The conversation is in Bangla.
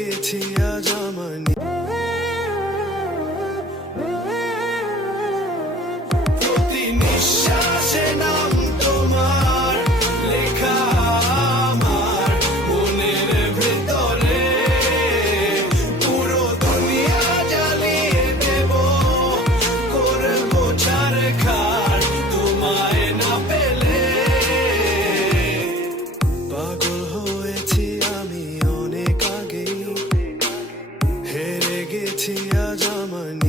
গেছি আজ আমার প্রতি নিঃশ্বাসে নাম তোমার লেখা আমার মনের ভেতরে পুরো দুনিয়া জ্বালিয়ে দেব করবো ছারখার তোমায় না পেলে পাগল হয়েছি আমি অনেক আগেই হেরে গেছি আজ আমার